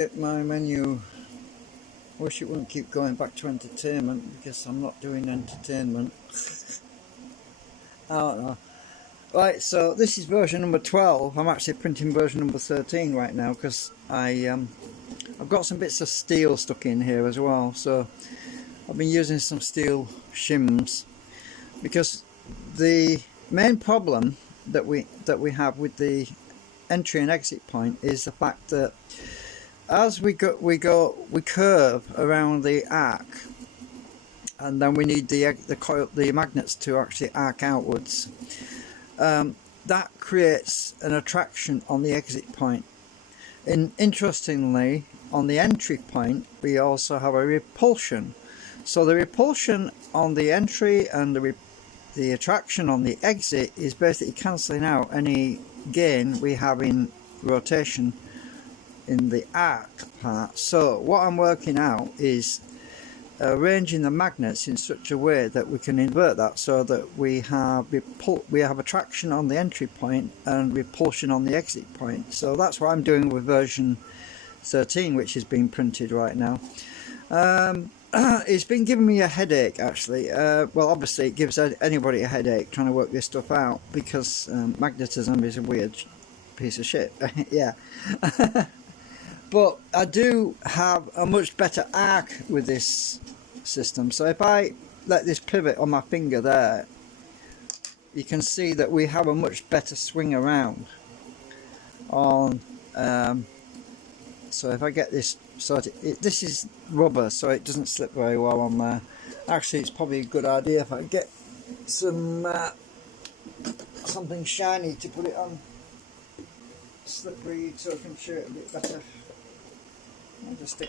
Hit my menu. Wish it wouldn't keep going back to entertainment because I'm not doing entertainment. I don't know. Right, so this is version number 12. I'm actually printing version number 13 right now because I've got some bits of steel stuck in here as well. So I've been using some steel shims because the main problem that we have with the entry and exit point is the fact that as we curve around the arc, and then we need the magnets to actually arc outwards. That creates an attraction on the exit point. Interestingly, on the entry point, we also have a repulsion. So the repulsion on the entry and the attraction on the exit is basically cancelling out any gain we have in rotation in the arc part. So what I'm working out is arranging the magnets in such a way that we can invert that, so that we have attraction on the entry point and repulsion on the exit point. So that's what I'm doing with version 13, which is being printed right now. It's been giving me a headache, actually. Well, obviously it gives anybody a headache trying to work this stuff out, because magnetism is a weird piece of shit. Yeah. But I do have a much better arc with this system. So if I let this pivot on my finger there, you can see that we have a much better swing around on. So if I get this sorted, this is rubber, so it doesn't slip very well on there. Actually, it's probably a good idea if I get some something shiny to put it on, slippery, so I can show it a bit better. I'll just stick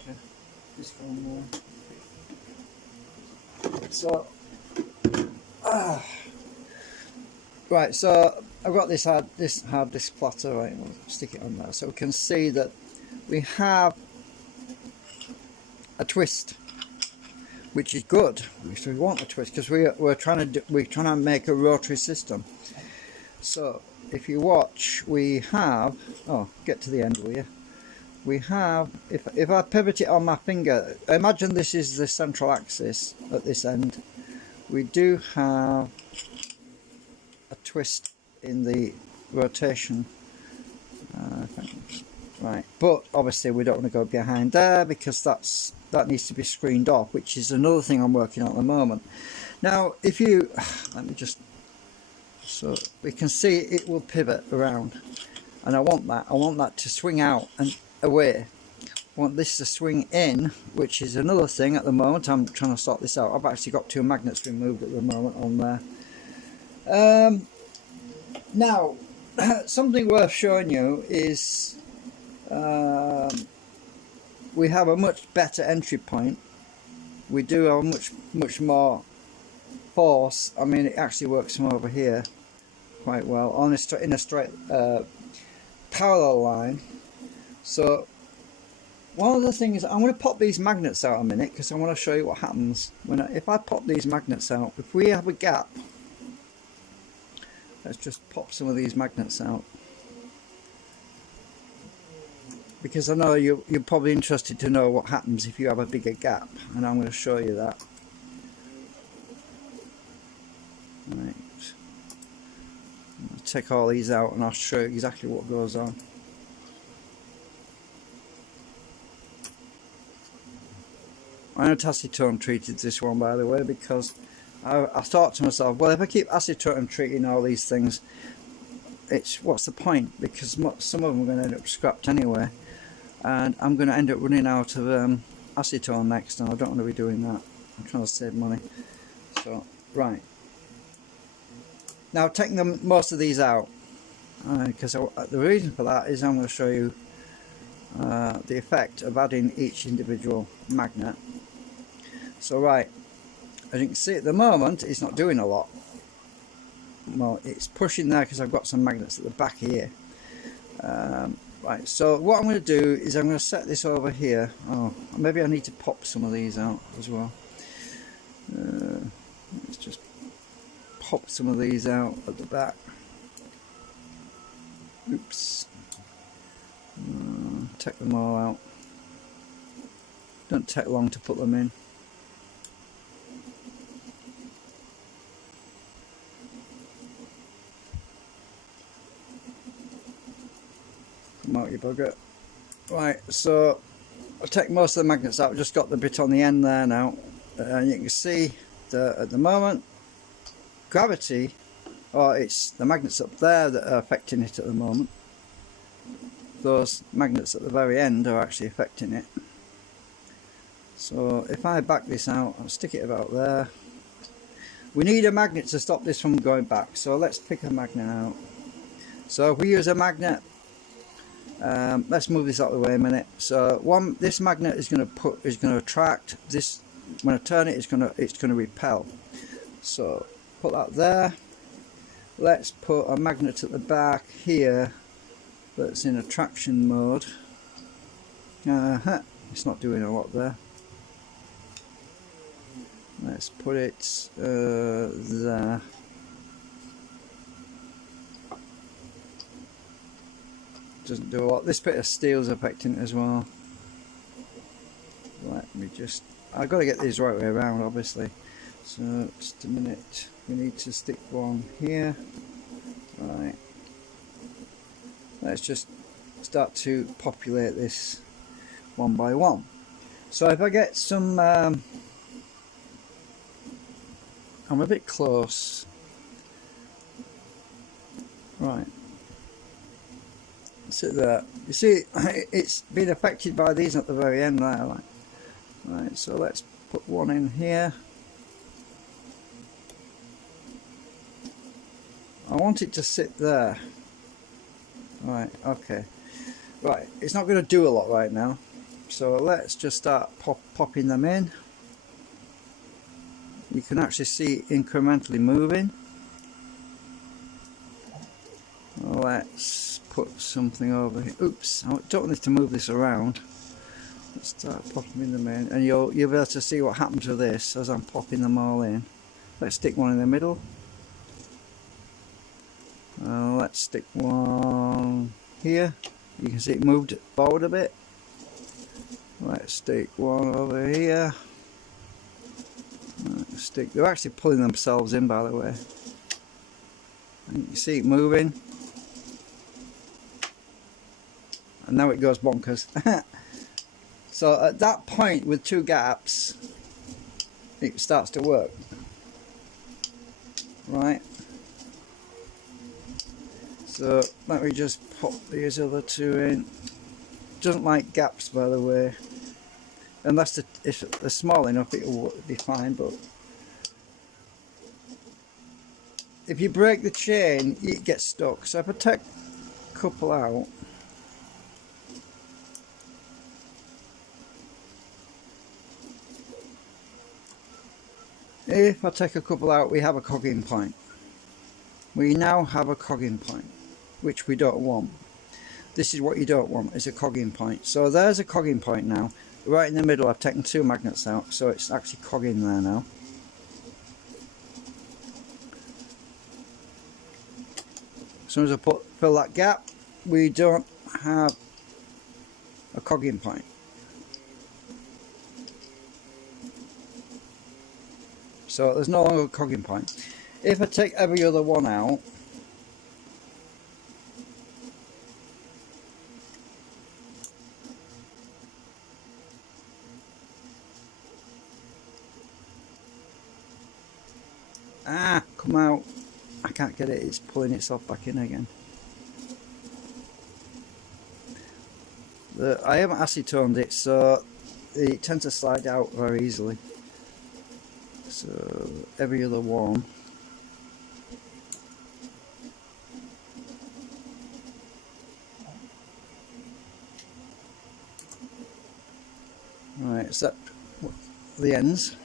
this one there. So, right. So I've got this hard disk platter. Right, we'll stick it on there, so we can see that we have a twist, which is good. So we want a twist because we're trying to make a rotary system. So if you watch, we have. Oh, get to the end, will you? We have, if I pivot it on my finger, imagine this is the central axis at this end. We do have a twist in the rotation. Right, but obviously we don't want to go behind there because that needs to be screened off, which is another thing I'm working on at the moment. Now, if you let me just, so we can see it will pivot around, and I want that to swing out and away. I want this to swing in, which is another thing at the moment. I'm trying to sort this out. I've actually got 2 magnets removed at the moment on there. Now, something worth showing you is we have a much better entry point. We do have much more force. I mean, it actually works from over here quite well on in a straight parallel line. So one of the things, I'm going to pop these magnets out a minute because I want to show you what happens if I pop these magnets out. If we have a gap, let's just pop some of these magnets out, because I know you're probably interested to know what happens if you have a bigger gap, and I'm going to show you that. Right. I'll take all these out and I'll show you exactly what goes on. I acetone treated this one, by the way, because I thought to myself, well, if I keep acetone treating all these things, what's the point? Because some of them are going to end up scrapped anyway, and I'm going to end up running out of acetone next, and I don't want to be doing that. I'm trying to save money. So, right. Now, taking most of these out, because the reason for that is I'm going to show you the effect of adding each individual magnet. So right, as you can see at the moment, it's not doing a lot. Well, it's pushing there because I've got some magnets at the back here. Right, so what I'm going to do is I'm going to set this over here. Oh, maybe I need to pop some of these out as well. Let's just pop some of these out at the back. Oops. Take them all out. Don't take long to put them in. Come out, you bugger. Right, so I'll take most of the magnets out. I've just got the bit on the end there now, and you can see that at the moment gravity, or it's the magnets up there that are affecting it at the moment. Those magnets at the very end are actually affecting it. So if I back this out, I'll stick it about there. We need a magnet to stop this from going back, so let's pick a magnet out. So if we use a magnet, let's move this out of the way a minute. So this magnet is going to attract this. When I turn it, it's going to repel. So put that there. Let's put a magnet at the back here that's in attraction mode. It's not doing a lot there. Let's put it there. Doesn't do a lot. This bit of steel's affecting it as well. Let me just, I've got to get these right way around, obviously. So just a minute, we need to stick one here. Right, let's just start to populate this one by one. So if I get some, I'm a bit close. Right, sit there. You see, it's been affected by these at the very end there. Right, so let's put one in here. I want it to sit there. Right, okay. Right, it's not going to do a lot right now. So let's just start popping them in. You can actually see it incrementally moving. Let's put something over here. Oops, I don't need to move this around. Let's start popping them in, and you'll be able to see what happens with this as I'm popping them all in. Let's stick one in the middle. Let's stick one here. You can see it moved forward a bit. Let's stick one over here. Let's stick. They're actually pulling themselves in, by the way. And you can see it moving. And now it goes bonkers. So at that point, with two gaps, it starts to work. Right. So let me just pop these other two in. Doesn't like gaps, by the way. Unless if they're small enough, it will be fine. But if you break the chain, it gets stuck. So if I take a couple out, we have a cogging point. We now have a cogging point, which we don't want. This is what you don't want, is a cogging point. So there's a cogging point now. Right in the middle, I've taken two magnets out, so it's actually cogging there now. As soon as I fill that gap, we don't have a cogging point. So there's no longer a cogging point. If I take every other one out, come out. I can't get it, it's pulling itself back in again. I haven't acetoned it, so it tends to slide out very easily. So every other one. Right, except the ends.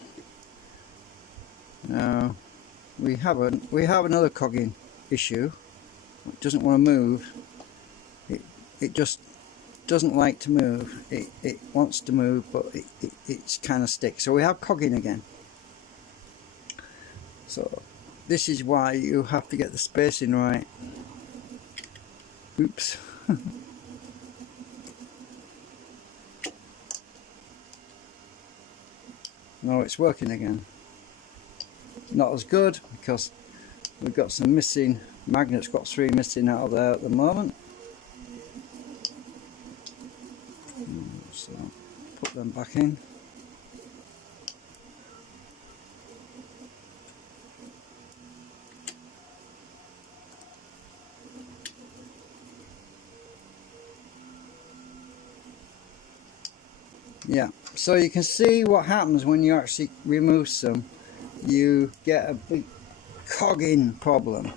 Now we have another cogging issue. It doesn't want to move. It just doesn't like to move. It wants to move, but it's kind of sticks. So we have cogging again. So this is why you have to get the spacing right. Oops. Now it's working again. Not as good because we've got some missing magnets, got 3 missing out of there at the moment. So put them back in. Yeah, so you can see what happens when you actually remove some. You get a big cogging problem.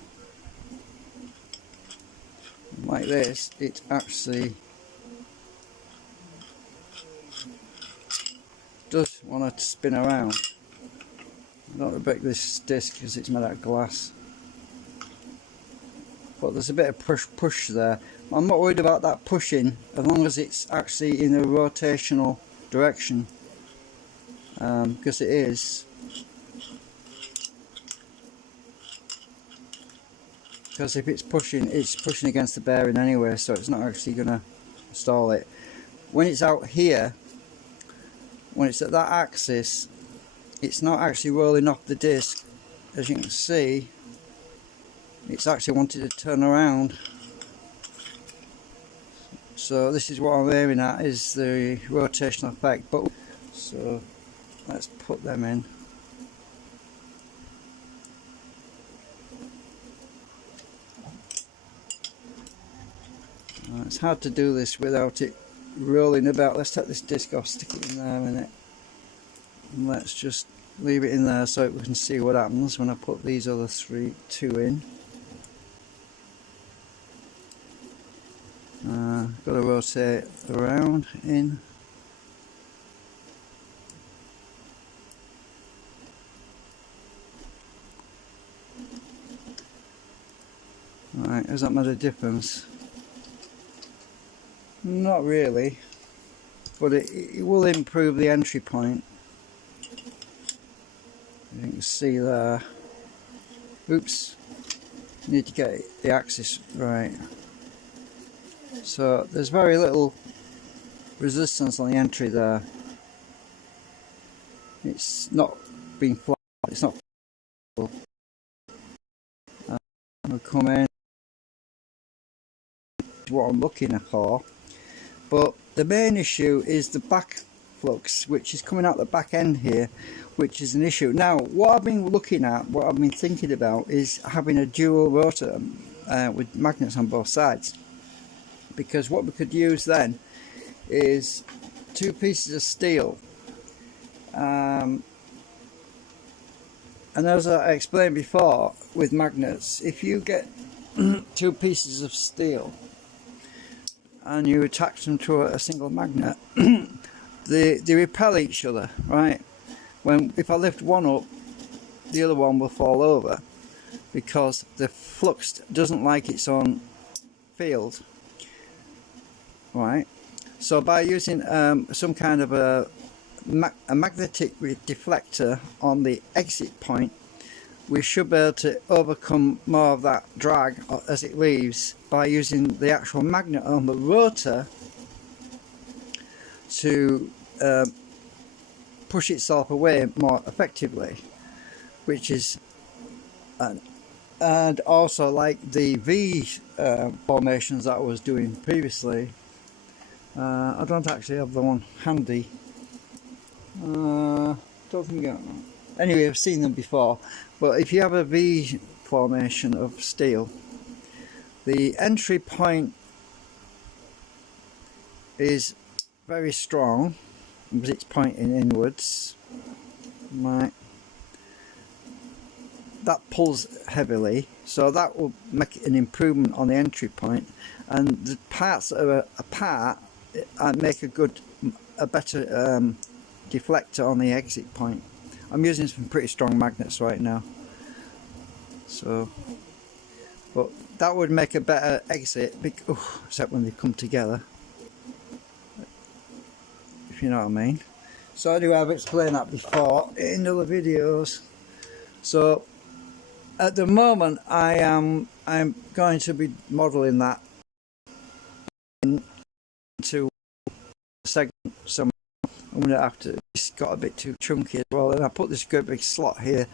Like this, it actually does want to spin around. I don't want to break this disc because it's made out of glass. But there's a bit of push there. I'm not worried about that pushing as long as it's actually in a rotational direction, because it is. Because if it's pushing against the bearing anyway, so it's not actually going to stall it. When it's out here, when it's at that axis, it's not actually rolling off the disc. As you can see, it's actually wanted to turn around. So this is what I'm aiming at, is the rotational effect. But so let's put them in. It's hard to do this without it rolling about. Let's take this disc off, stick it in there a minute, and let's just leave it in there so we can see what happens when I put these other two in. Got to rotate around in. Right, has that made a difference? Not really, but it will improve the entry point. You can see there. Oops, need to get the axis right. So there's very little resistance on the entry there. It's not being flat, it's not flat. We'll come in, what I'm looking for. But the main issue is the back flux, which is coming out the back end here, which is an issue. Now, what I've been looking at, what I've been thinking about, is having a dual rotor with magnets on both sides. Because what we could use then is 2 pieces of steel. And as I explained before, with magnets, if you get 2 pieces of steel and you attach them to a single magnet, they repel each other, right? If I lift one up, the other one will fall over because the flux doesn't like its own field, right? So by using some kind of a magnetic deflector on the exit point, we should be able to overcome more of that drag as it leaves by using the actual magnet on the rotor to push itself away more effectively, which is and also like the V formations that I was doing previously. I don't actually have the one handy. Don't think anyway, I've seen them before. But if you have a V formation of steel, the entry point is very strong because it's pointing inwards. Right. That pulls heavily, so that will make an improvement on the entry point, and the parts that are apart make a better deflector on the exit point. I'm using some pretty strong magnets right now, so but that would make a better exit, except when they come together, if you know what I mean. So anyway, I've explained that before in other videos. So at the moment I'm going to be modelling that into a segment, so I'm going to have to it's got a bit too chunky as well, and I put this great big slot here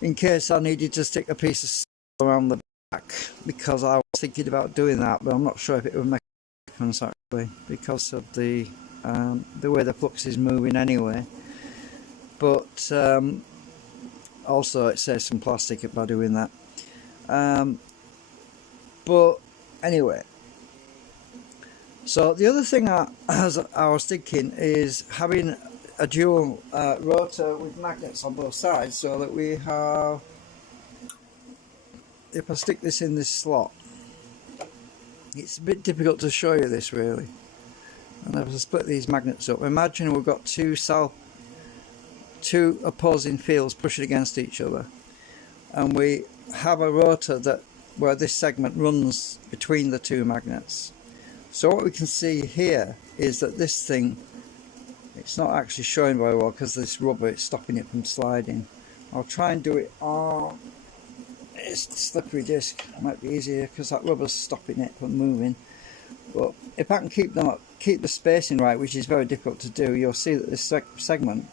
in case I needed to stick a piece of steel around the back, because I was thinking about doing that, but I'm not sure if it would make a difference actually, because of the way the flux is moving anyway. But also it saves some plastic by doing that. But anyway, so the other thing I was thinking is having a dual rotor with magnets on both sides, so that we have, if I stick this in this slot, it's a bit difficult to show you this really, and if I split these magnets up, imagine we've got two opposing fields pushing against each other, and we have a rotor where this segment runs between the two magnets. So what we can see here is that this thing, it's not actually showing very well because this rubber is stopping it from sliding. I'll try and do it on it's slippery disc. It might be easier because that rubber's stopping it from moving. But if I can keep the spacing right, which is very difficult to do, you'll see that this segment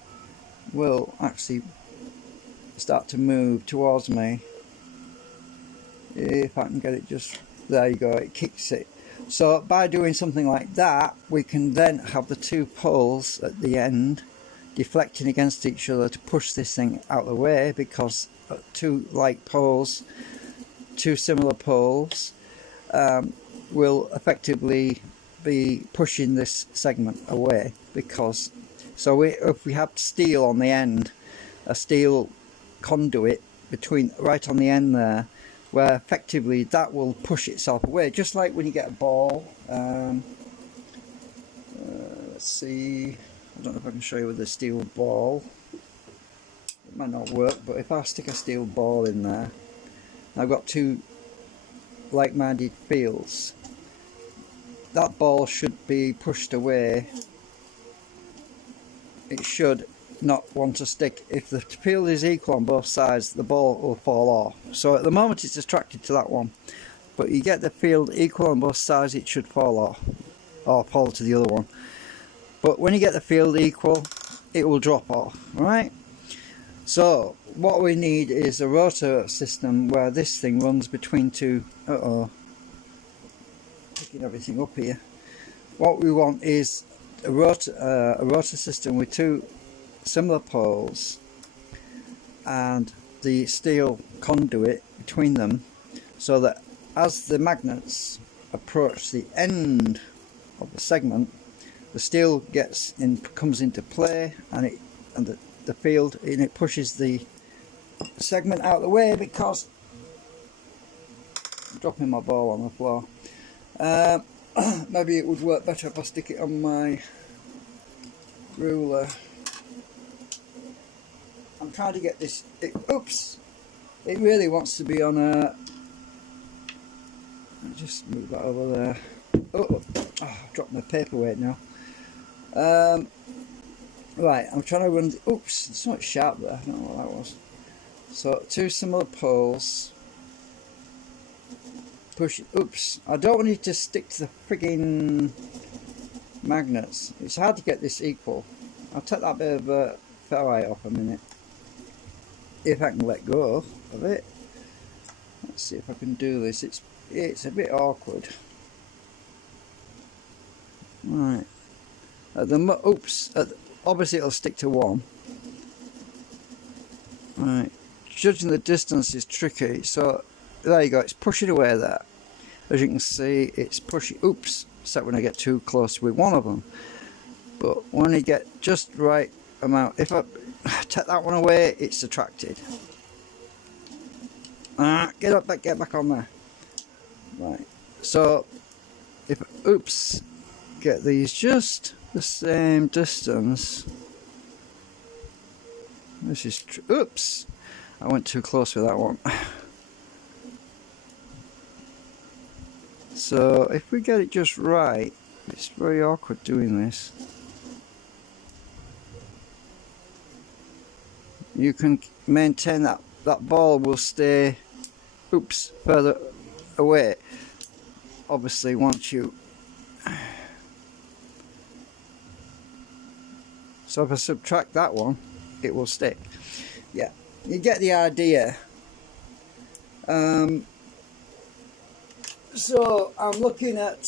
will actually start to move towards me. If I can get it just, there you go, it kicks it. So by doing something like that, we can then have the two poles at the end deflecting against each other to push this thing out of the way, because two like poles, two similar poles, will effectively be pushing this segment away. Because if we have steel on the end, a steel conduit right on the end there, where effectively that will push itself away, just like when you get a ball. Let's see, I don't know if I can show you with a steel ball. It might not work, but if I stick a steel ball in there, I've got two like-minded fields. That ball should be pushed away. It should not want to stick. If the field is equal on both sides, the ball will fall off. So at the moment it's attracted to that one, but you get the field equal on both sides, it should fall off, or fall to the other one. But when you get the field equal, it will drop off. Alright, so what we need is a rotor system where this thing runs between two, picking everything up here. What we want is a rotor system with two similar poles and the steel conduit between them, so that as the magnets approach the end of the segment, the steel comes into play, and the field, and it pushes the segment out of the way, because I'm dropping my ball on the floor. Maybe it would work better if I stick it on my ruler. I'm trying to get this, oops, it really wants to be on a, I'll just move that over there. I've dropped my paperweight now. Right, I'm trying to run, oops, it's not sharp there, I don't know what that was. So two similar poles, push it, oops, I don't want it to stick to the frigging magnets. It's hard to get this equal. I'll take that bit of ferrite off a minute, if I can let go of it. Let's see if I can do this. It's a bit awkward. Right. Obviously it'll stick to one. Right. Judging the distance is tricky. So there you go. It's pushing away there. As you can see, it's pushing. Oops. Except when I get too close with one of them. But when I get just right amount, if I take that one away, it's attracted. Get back on there. Right. So get these just the same distance. This is oops, I went too close with that one. So if we get it just right, it's very awkward doing this. You can maintain that ball will stay further away. Obviously once you So if I subtract that one, it will stick. Yeah, you get the idea. So I'm looking at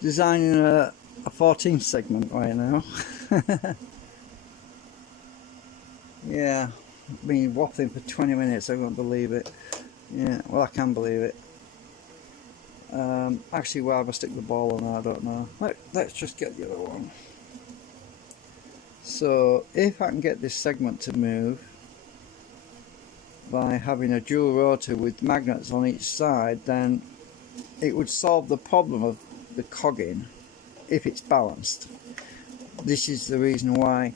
designing a 14 segment right now. Yeah, I've been waffling for 20 minutes, I won't believe it. Yeah, well, I can believe it. Actually, where have I stick the ball on, I don't know. Let's just get the other one. So if I can get this segment to move by having a dual rotor with magnets on each side, then it would solve the problem of the cogging if it's balanced. This is the reason why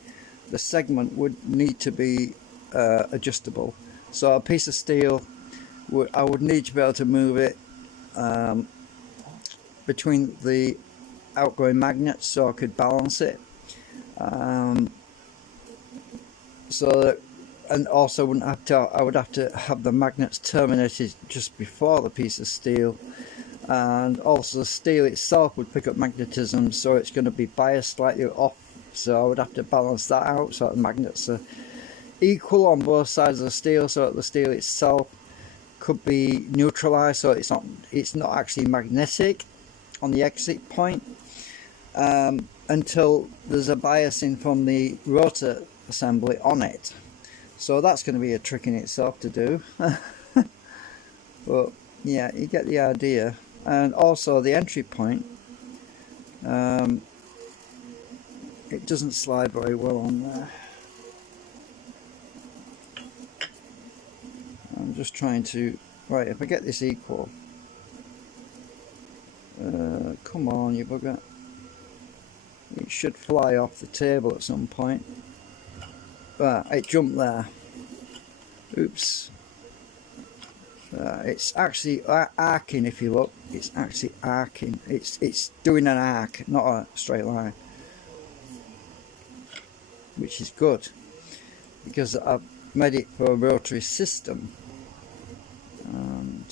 the segment would need to be adjustable. So a piece of steel, I would need to be able to move it between the outgoing magnets so I could balance it. So that, and also wouldn't have to, I would have to have the magnets terminated just before the piece of steel, and also the steel itself would pick up magnetism, so it's going to be biased slightly off, so I would have to balance that out so that the magnets are equal on both sides of the steel, so that the steel itself could be neutralized, so it's not actually magnetic on the exit point, until there's a biasing from the rotor assembly on it. So that's going to be a trick in itself to do. But yeah, you get the idea. And also the entry point, it doesn't slide very well on there. I'm just trying to, right, if I get this equal, come on you bugger, it should fly off the table at some point. It jumped there. Oops. It's actually arcing. If you look, it's actually arcing. It's doing an arc, not a straight line, which is good because I've made it for a rotary system. And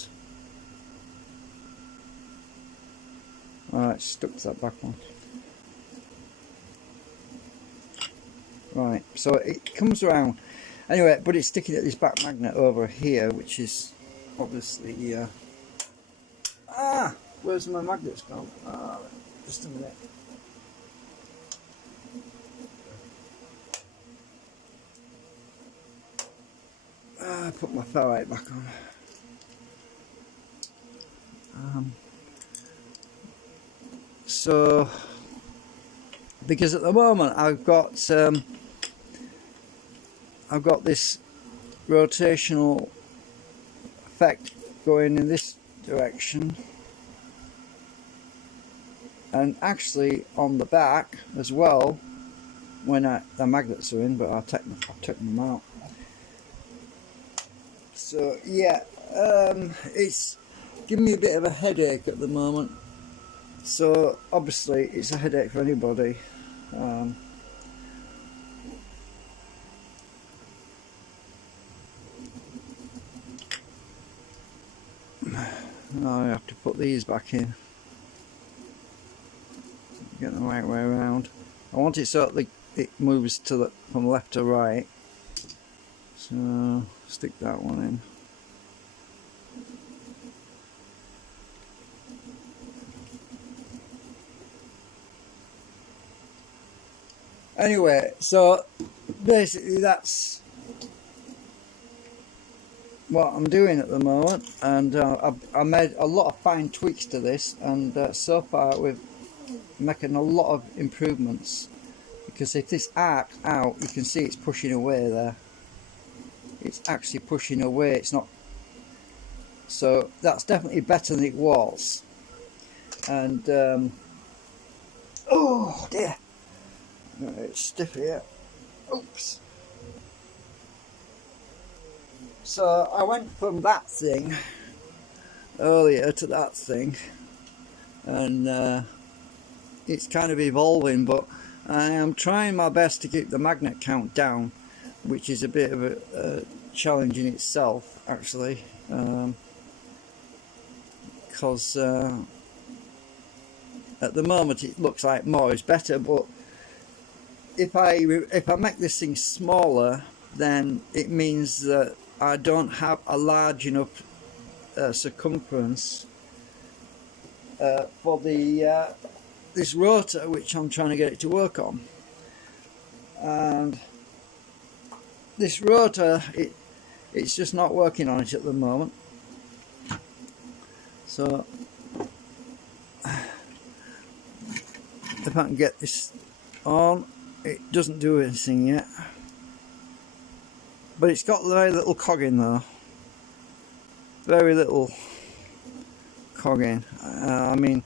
stuck to that back one. Right, so it comes around anyway, but it's sticking at this back magnet over here, which is obviously where's my magnets gone? Just a minute. Put my ferrite back on. So because at the moment I've got this rotational effect going in this direction, and actually on the back as well when the magnets are in, but I'll take them out. So yeah, it's giving me a bit of a headache at the moment. So obviously it's a headache for anybody. Now I have to put these back in. Get the right way around. I want it so that it moves from left to right. So stick that one in. Anyway, so basically that's what I'm doing at the moment, and I made a lot of fine tweaks to this, and so far we're making a lot of improvements, because if this arc out, you can see it's pushing away there. It's actually pushing away, it's not, so that's definitely better than it was. And oh dear, it's stiff here. Oops. So I went from that thing earlier to that thing, and it's kind of evolving, but I am trying my best to keep the magnet count down, which is a bit of a challenge in itself, actually, because at the moment it looks like more is better, but if I make this thing smaller, then it means that I don't have a large enough circumference for the this rotor, which I'm trying to get it to work on. And this rotor, it's just not working on it at the moment. So if I can get this on, it doesn't do anything yet, but it's got very little cog in though, very little cog in. I mean,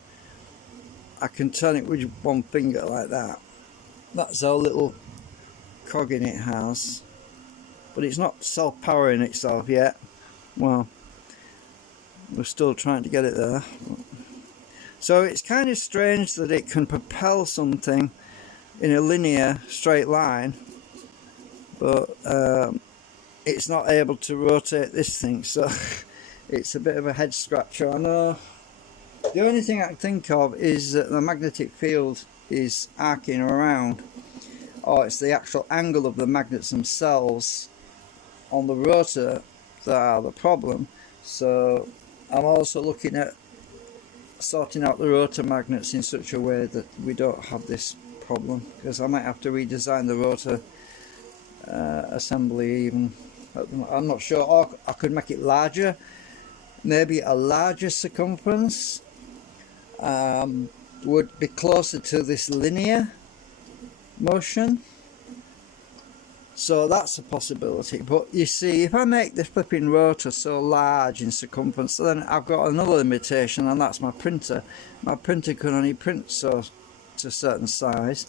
I can turn it with one finger like that. That's how little cog in it has, but it's not self-powering itself yet. Well, we're still trying to get it there. So it's kind of strange that it can propel something in a linear straight line, but it's not able to rotate this thing, so it's a bit of a head scratcher. I know. The only thing I can think of is that the magnetic field is arcing around, or it's the actual angle of the magnets themselves on the rotor that are the problem. So I'm also looking at sorting out the rotor magnets in such a way that we don't have this problem, because I might have to redesign the rotor assembly even. I'm not sure, or I could make it larger, maybe a larger circumference would be closer to this linear motion. So that's a possibility. But you see, if I make the flipping rotor so large in circumference, then I've got another limitation, and that's my printer. My printer can only print so to a certain size.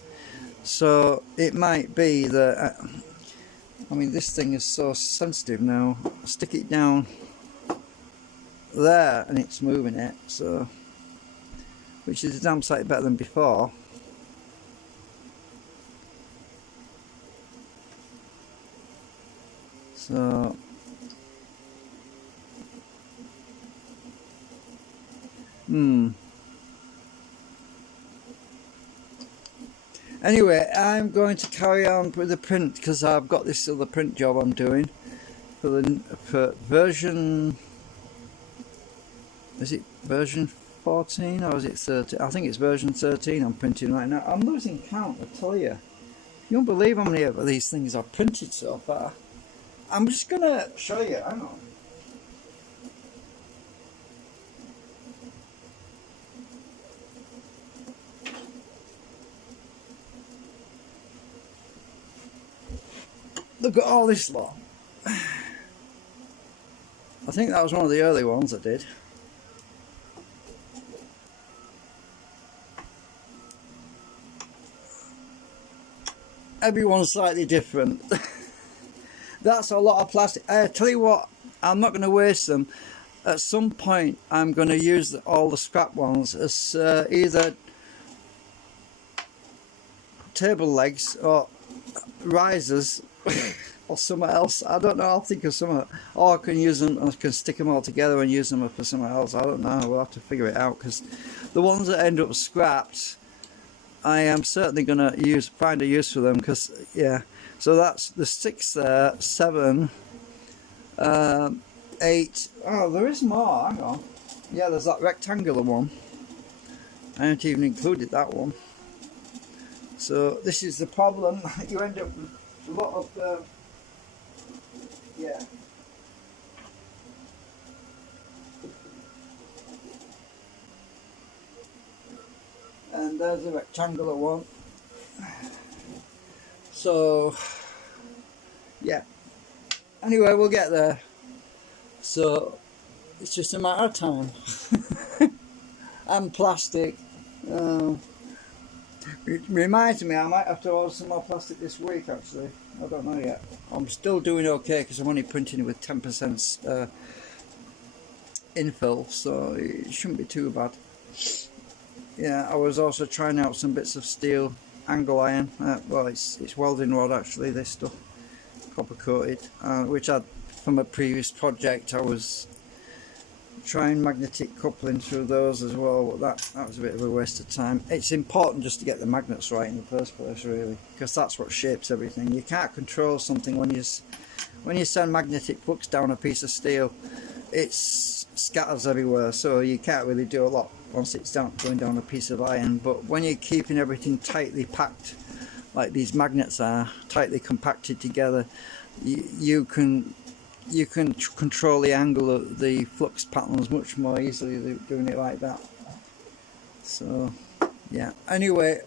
So it might be that I mean, this thing is so sensitive now. I stick it down there and it's moving it, so, which is a damn sight better than before. So anyway, I'm going to carry on with the print because I've got this other print job I'm doing for version, is it version 14 or is it 13? I think it's version 13 I'm printing right now. I'm losing count, I tell you. You won't believe how many of these things I've printed so far. I'm just going to show you, hang on. Look at all this lot. I think that was one of the early ones I did. Everyone's slightly different. That's a lot of plastic. I tell you what, I'm not going to waste them. At some point I'm going to use all the scrap ones as either table legs or risers or something else. I don't know, I'll think of something. Or I can use them, I can stick them all together and use them for something else. I don't know, we'll have to figure it out, because the ones that end up scrapped, I am certainly going to find a use for them, because, yeah. So that's the 6 there, 7, 8. Oh, there is more, hang on. Yeah, there's that rectangular one. I haven't even included that one. So this is the problem. You end up with a lot of, yeah. And there's a rectangular one. So, yeah. Anyway, we'll get there. So, it's just a matter of time. And plastic. It reminds me, I might have to order some more plastic this week, actually. I don't know yet. I'm still doing okay because I'm only printing with 10% infill, so it shouldn't be too bad. Yeah, I was also trying out some bits of steel angle iron. Well, it's welding rod actually, this stuff, copper coated, which from a previous project I was trying magnetic coupling through those as well, but that was a bit of a waste of time. It's important just to get the magnets right in the first place, really, because that's what shapes everything. You can't control something when you send magnetic flux down a piece of steel. It scatters everywhere, so you can't really do a lot once it's going down a piece of iron. But when you're keeping everything tightly packed, like these magnets are, tightly compacted together, you can control the angle of the flux patterns much more easily doing it like that. So yeah, anyway,